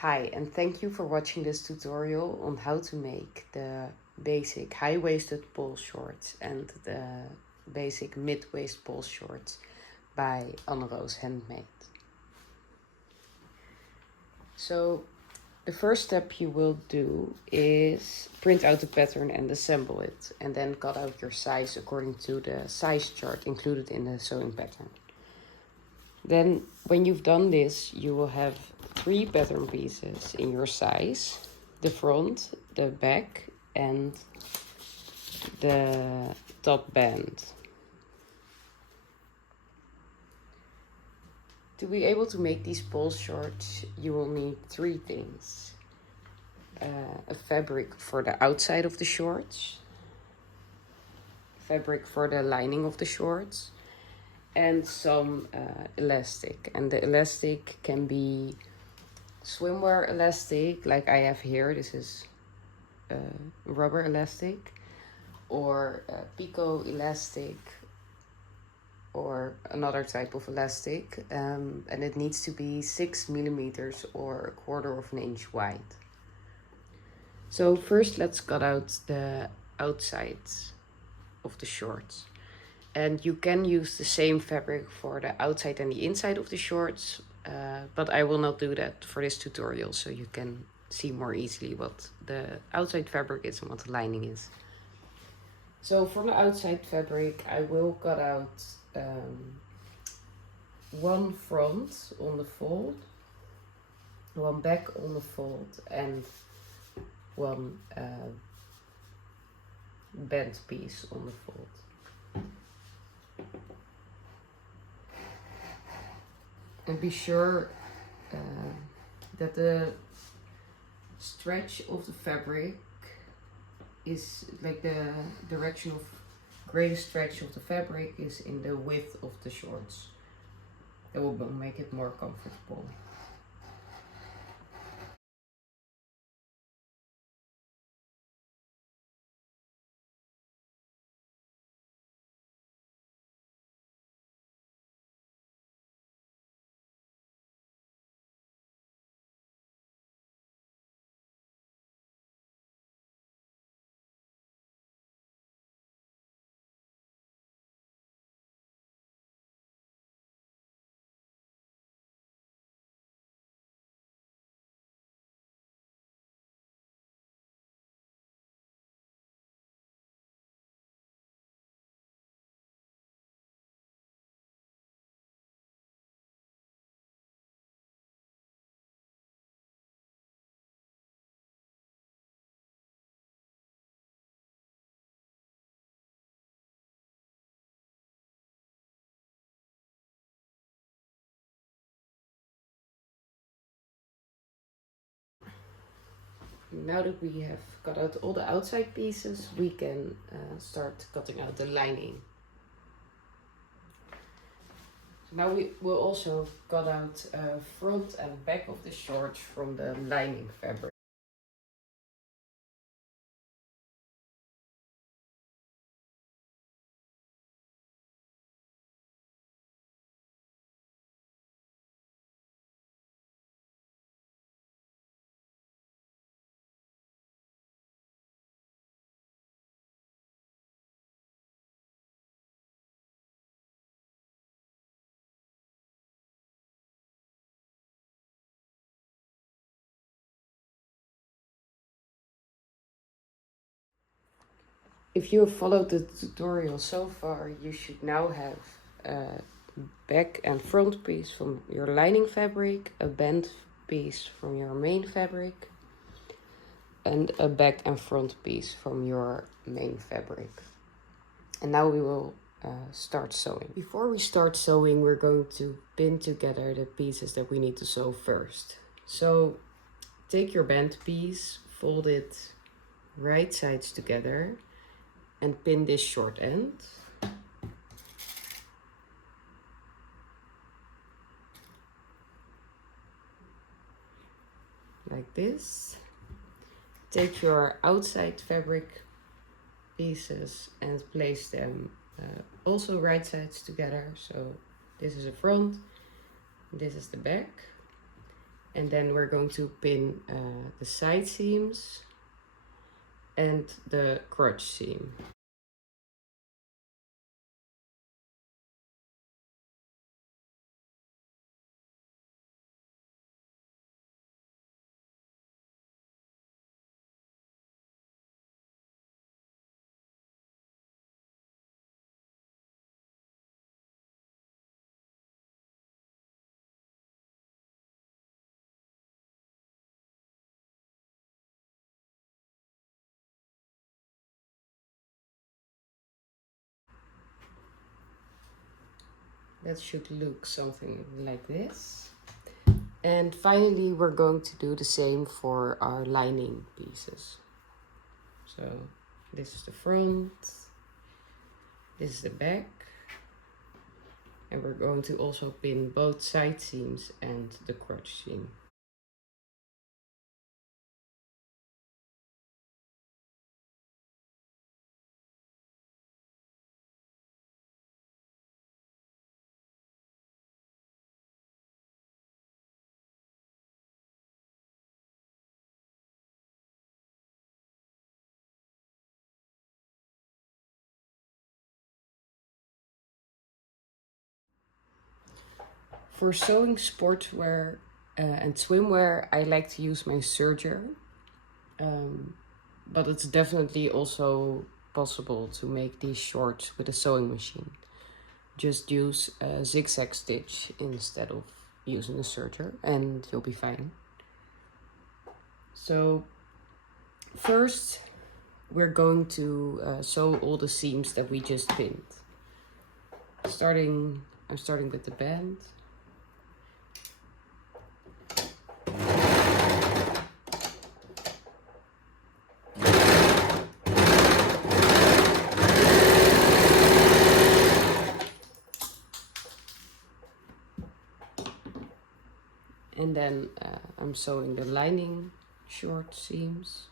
Hi, and thank you for watching this tutorial on how to make the basic high-waisted pole shorts and the basic mid-waist pole shorts by Anne-Roos Handmade. So the first step you will do is print out the pattern and assemble it, and then cut out your size according to the size chart included in the sewing pattern. Then when you've done this, you will have 3 pattern pieces in your size: the front, the back, and the top band. To be able to make these pole shorts, you will need 3 things. A fabric for the outside of the shorts, fabric for the lining of the shorts, and some elastic. And the elastic can be swimwear elastic, like I have here. This is rubber elastic, or pico elastic, or another type of elastic, and it needs to be 6 millimeters or 1/4 inch wide. So first let's cut out the outsides of the shorts. And you can use the same fabric for the outside and the inside of the shorts, but I will not do that for this tutorial, so you can see more easily what the outside fabric is and what the lining is. So for the outside fabric, I will cut out one front on the fold, one back on the fold, and one bent piece on the fold. And be sure that the stretch of the fabric is like the direction of greatest stretch of the fabric is in the width of the shorts. That will make it more comfortable. Now that we have cut out all the outside pieces, we can start cutting out the lining. Now we will also cut out front and back of the shorts from the lining fabric. If you have followed the tutorial so far, you should now have a back and front piece from your lining fabric, a band piece from your main fabric, and a back and front piece from your main fabric. And now we will start sewing. Before we start sewing, we're going to pin together the pieces that we need to sew first. So take your band piece, fold it right sides together, and pin this short end. Like this. Take your outside fabric pieces and place them also right sides together. So this is the front, this is the back. And then we're going to pin the side seams and the crotch seam. That should look something like this. And finally, we're going to do the same for our lining pieces. So this is the front, this is the back, and we're going to also pin both side seams and the crotch seam. For sewing sportswear and swimwear, I like to use my serger, but it's definitely also possible to make these shorts with a sewing machine. Just use a zigzag stitch instead of using a serger and you'll be fine. So first we're going to sew all the seams that we just pinned. I'm starting with the band. And then I'm sewing the lining short seams.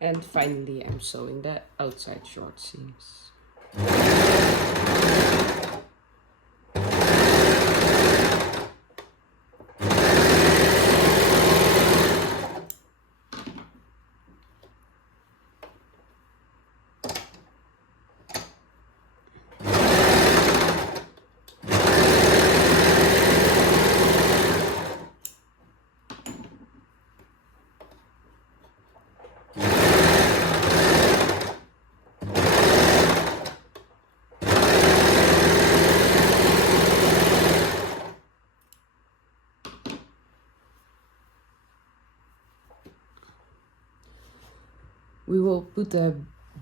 And finally, I'm sewing the outside short seams. We will put the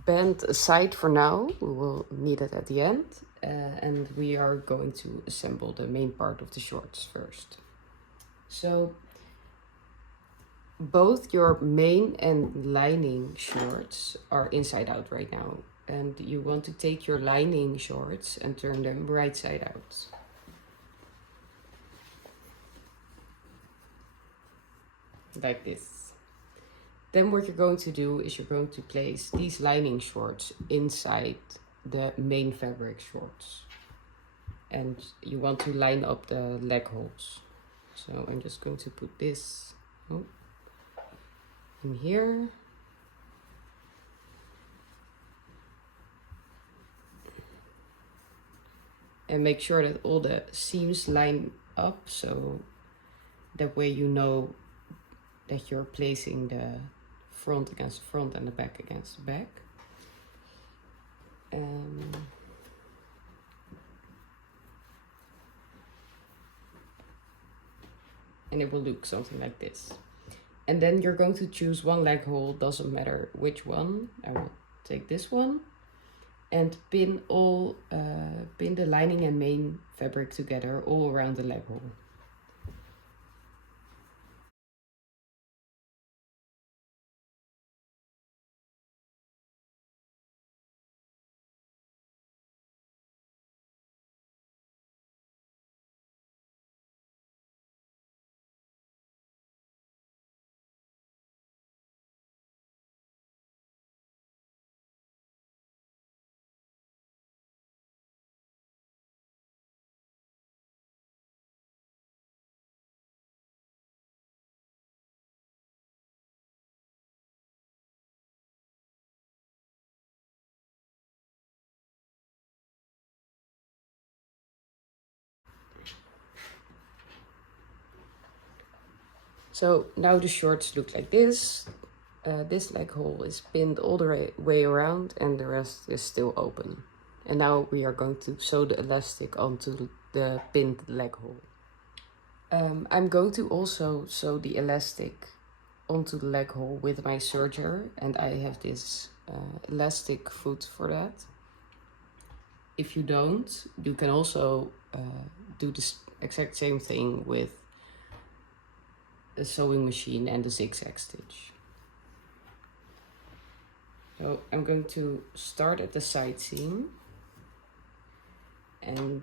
band aside for now. We will need it at the end. And we are going to assemble the main part of the shorts first. So both your main and lining shorts are inside out right now. And you want to take your lining shorts and turn them right side out. Like this. Then what you're going to do is you're going to place these lining shorts inside the main fabric shorts. And you want to line up the leg holes. So I'm just going to put this in here. And make sure that all the seams line up, so that way you know that you're placing the front against the front and the back against the back. And it will look something like this. And then you're going to choose one leg hole, doesn't matter which one. I will take this one and pin the lining and main fabric together all around the leg hole. So now the shorts look like this. This leg hole is pinned all the way around and the rest is still open. And now we are going to sew the elastic onto the pinned leg hole. I'm going to also sew the elastic onto the leg hole with my serger, and I have this elastic foot for that. If you don't, you can also do this exact same thing with a sewing machine and the zigzag stitch. So I'm going to start at the side seam and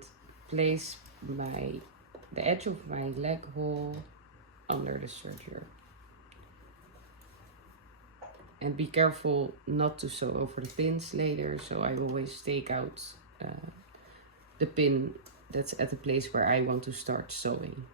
place the edge of my leg hole under the serger. And be careful not to sew over the pins later, so I always take out the pin that's at the place where I want to start sewing.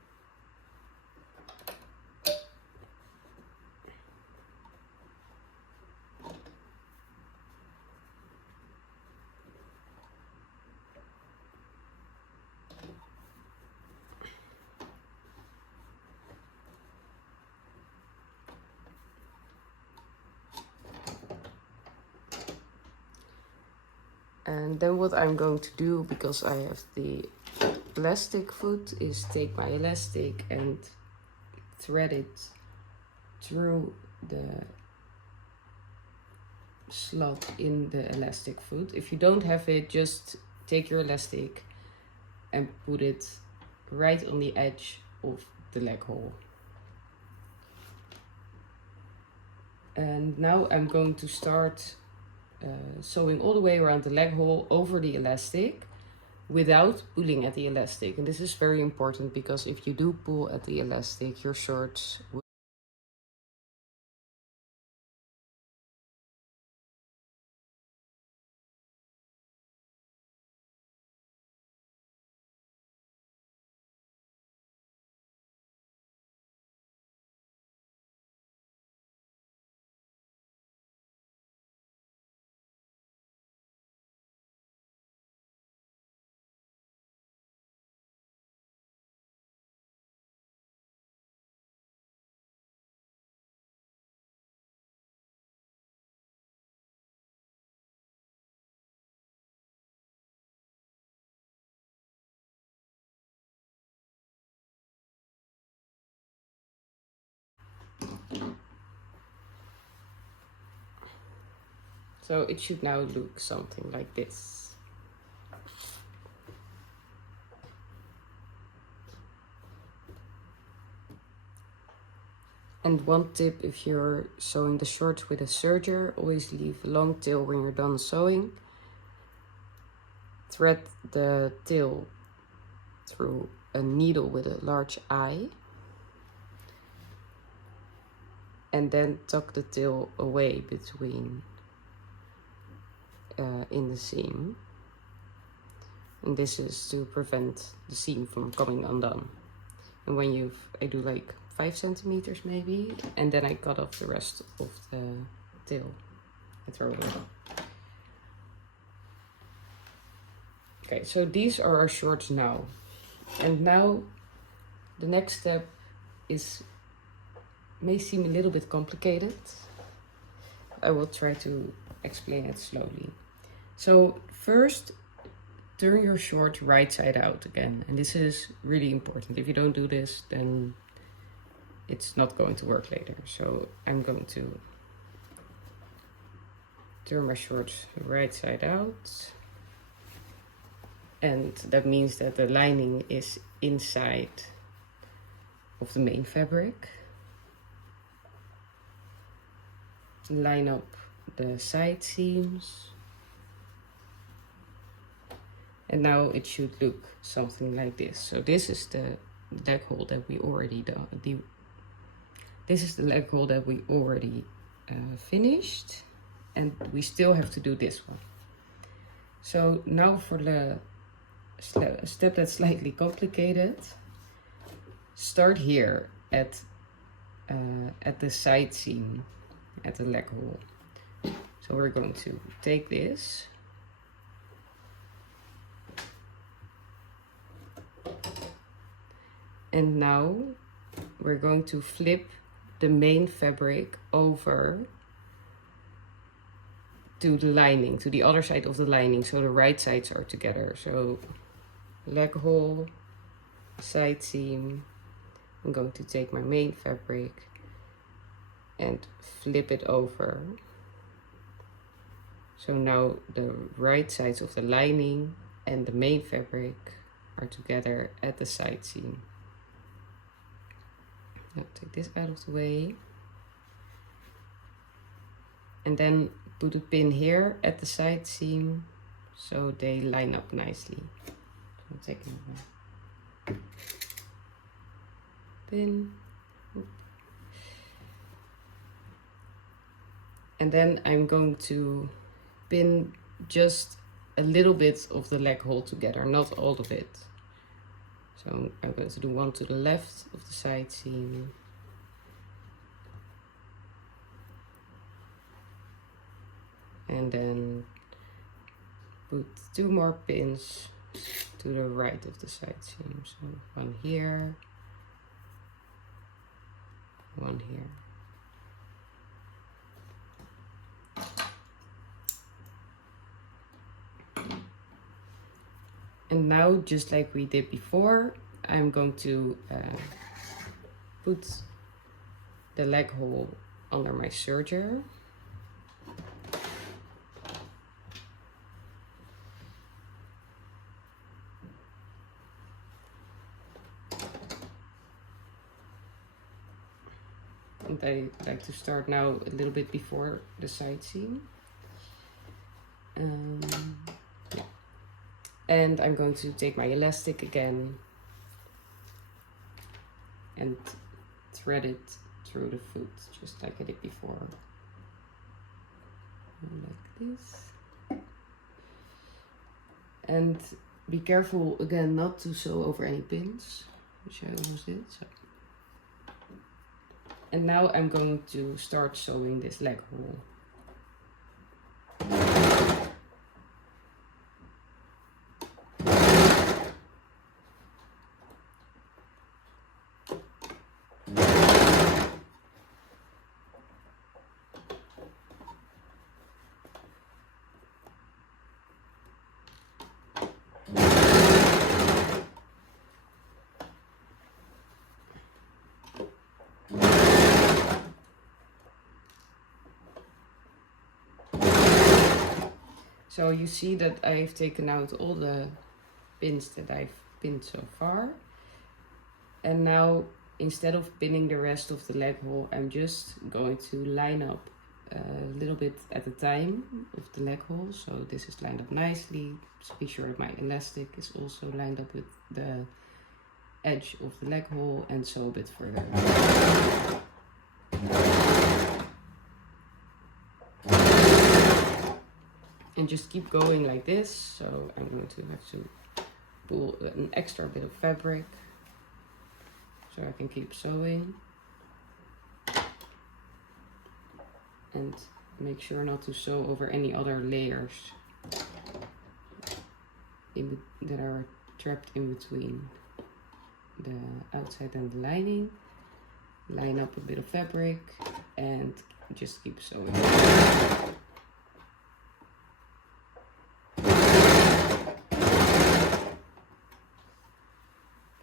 And then what I'm going to do, because I have the elastic foot, is take my elastic and thread it through the slot in the elastic foot. If you don't have it, just take your elastic and put it right on the edge of the leg hole. And now I'm going to start sewing all the way around the leg hole over the elastic without pulling at the elastic. And this is very important, because if you do pull at the elastic, your shorts will so it should now look something like this. And one tip, if you're sewing the shorts with a serger, always leave a long tail when you're done sewing. Thread the tail through a needle with a large eye. And then tuck the tail away between in the seam. And this is to prevent the seam from coming undone. And when I do like 5 centimeters maybe, and then I cut off the rest of the tail and throw it away. Okay, so these are our shorts now. And now the next step may seem a little bit complicated. I will try to explain it slowly. So first, turn your short right side out again. And this is really important. If you don't do this, then it's not going to work later. So I'm going to turn my shorts right side out. And that means that the lining is inside of the main fabric. Line up the side seams. And now it should look something like this. So this is the leg hole that we already done. This is the leg hole that we already finished, and we still have to do this one. So now for the step that's slightly complicated. Start here at the side seam, at the leg hole. So we're going to take this. And now we're going to flip the main fabric over to the lining, to the other side of the lining, so the right sides are together. So leg hole, side seam. I'm going to take my main fabric and flip it over. So now the right sides of the lining and the main fabric are together at the side seam. Now take this out of the way. And then put a pin here at the side seam so they line up nicely. So I'm taking my pin. And then I'm going to pin just a little bit of the leg hole together, not all of it. So I'm going to do one to the left of the side seam. And then put 2 more pins to the right of the side seam. So one here, one here. And now, just like we did before, I'm going to put the leg hole under my serger. And I like to start now a little bit before the side seam. Yeah. And I'm going to take my elastic again and thread it through the foot, just like I did before. Like this. And be careful again not to sew over any pins, which I almost did. So. And now I'm going to start sewing this leg hole. So you see that I've taken out all the pins that I've pinned so far. And now, instead of pinning the rest of the leg hole, I'm just going to line up a little bit at a time of the leg hole. So this is lined up nicely. Just be sure that my elastic is also lined up with the edge of the leg hole, and sew a bit further. And just keep going like this. So I'm going to have to pull an extra bit of fabric so I can keep sewing. And make sure not to sew over any other layers that are trapped in between the outside and the lining. Line up a bit of fabric and just keep sewing.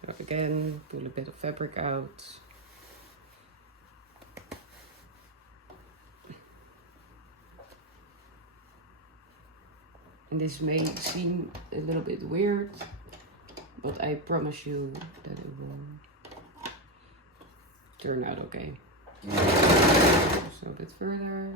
So again, pull a bit of fabric out. And this may seem a little bit weird, but I promise you that it will turn out okay. So a bit further.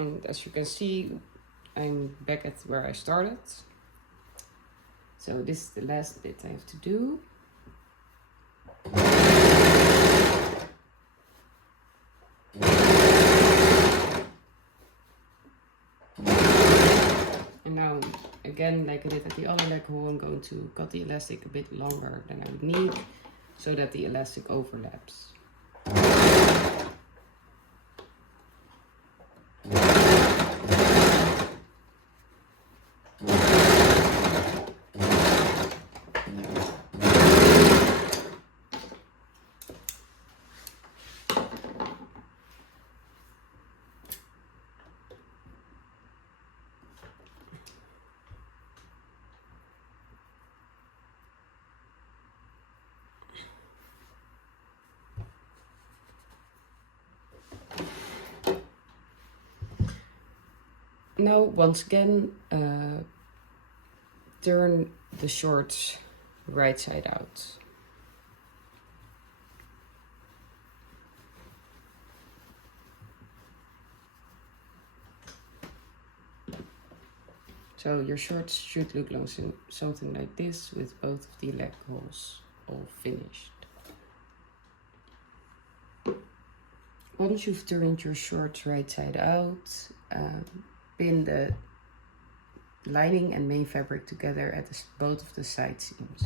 And as you can see, I'm back at where I started. So this is the last bit I have to do. And now, again, like I did at the other leg hole, I'm going to cut the elastic a bit longer than I would need, so that the elastic overlaps. Now, once again, turn the shorts right side out. So your shorts should look like something like this, with both of the leg holes all finished. Once you've turned your shorts right side out, pin the lining and main fabric together at both of the side seams.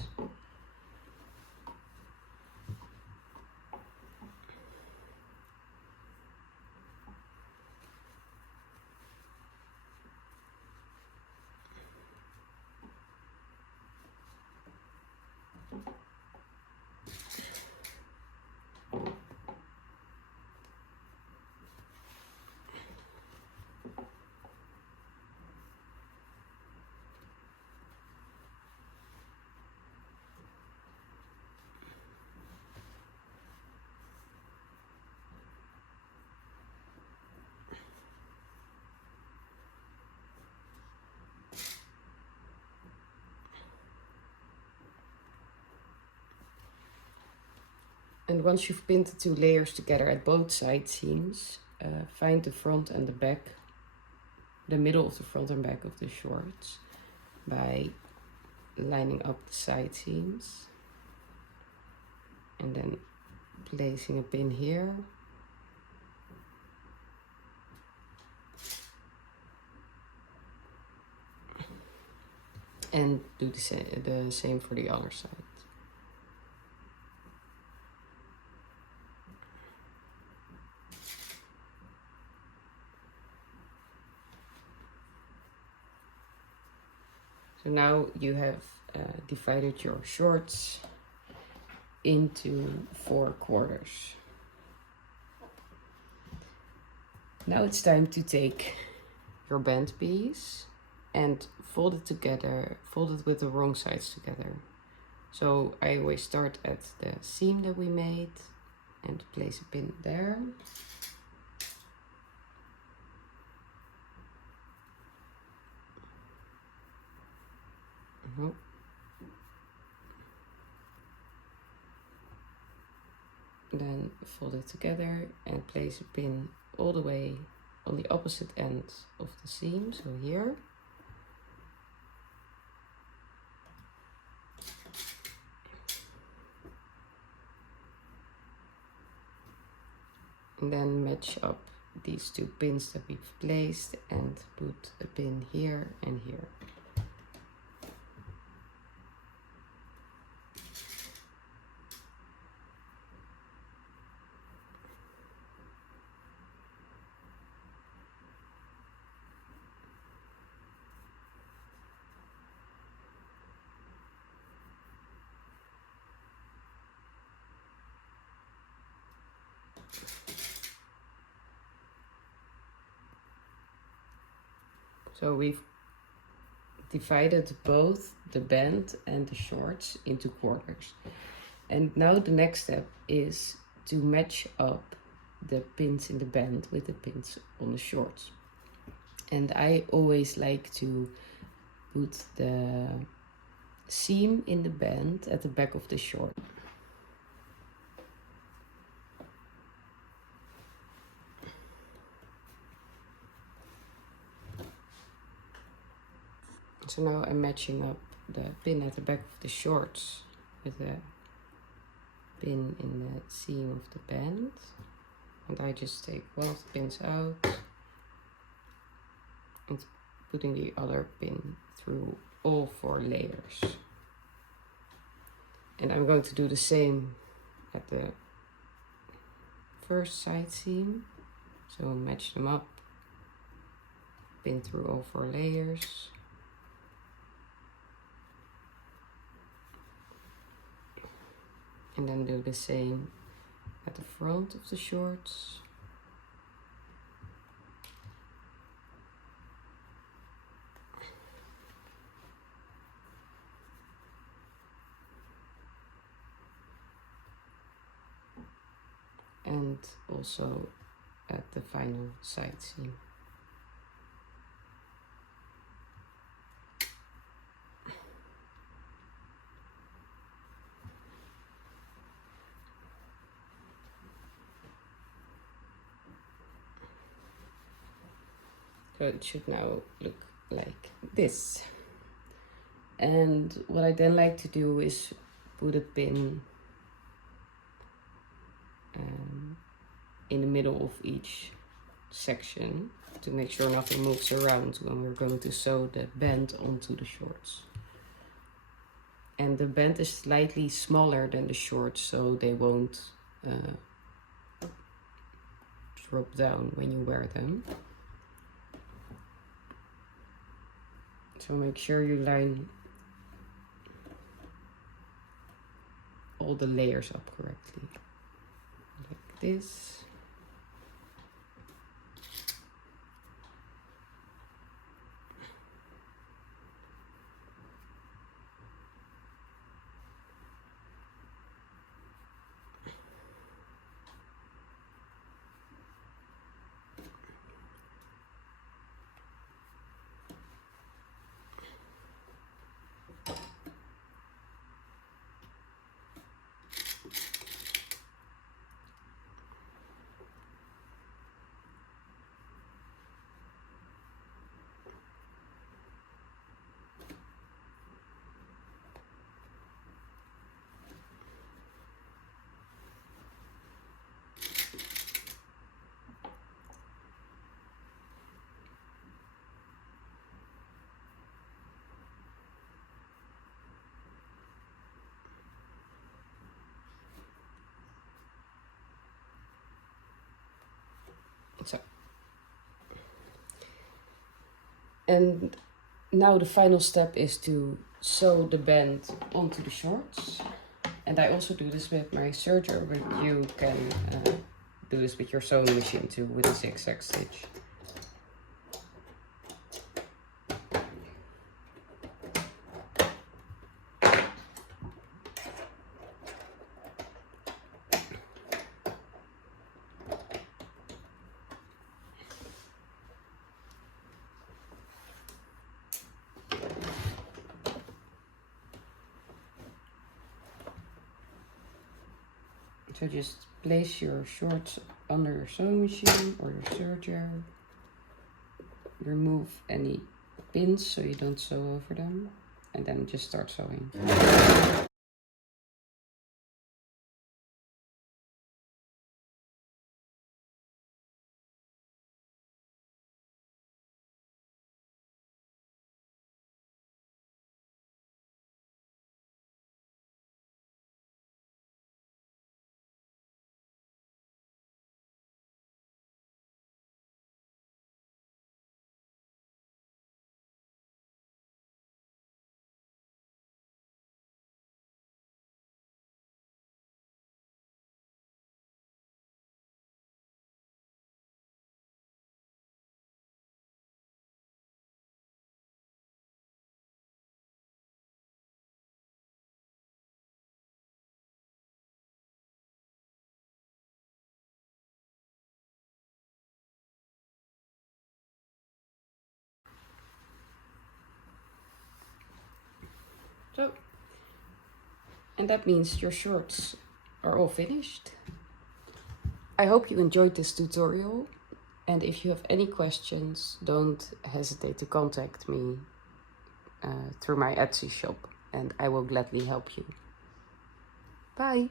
And once you've pinned the two layers together at both side seams, find the front and the back, the middle of the front and back of the shorts by lining up the side seams and then placing a pin here. And do the same for the other side. So now you have divided your shorts into 4 quarters. Now it's time to take your band piece and fold it together, fold it with the wrong sides together. So I always start at the seam that we made and place a pin there. Then fold it together and place a pin all the way on the opposite end of the seam, so here. And then match up these 2 pins that we've placed and put a pin here and here. So we've divided both the band and the shorts into quarters. And now the next step is to match up the pins in the band with the pins on the shorts. And I always like to put the seam in the band at the back of the short. So now I'm matching up the pin at the back of the shorts with the pin in the seam of the band. And I just take one of the pins out and putting the other pin through all 4 layers. And I'm going to do the same at the first side seam. So match them up, pin through all 4 layers. And then do the same at the front of the shorts. And also at the final side seam. So it should now look like this. And what I then like to do is put a pin in the middle of each section to make sure nothing moves around when we're going to sew the band onto the shorts. And the band is slightly smaller than the shorts, so they won't drop down when you wear them. So make sure you line all the layers up correctly, like this. So, and now the final step is to sew the band onto the shorts. And I also do this with my serger, but you can do this with your sewing machine too, with a zigzag stitch. So just place your shorts under your sewing machine or your serger. Remove any pins so you don't sew over them, and then just start sewing. So, and that means your shorts are all finished. I hope you enjoyed this tutorial, and if you have any questions, don't hesitate to contact me through my Etsy shop, and I will gladly help you. Bye!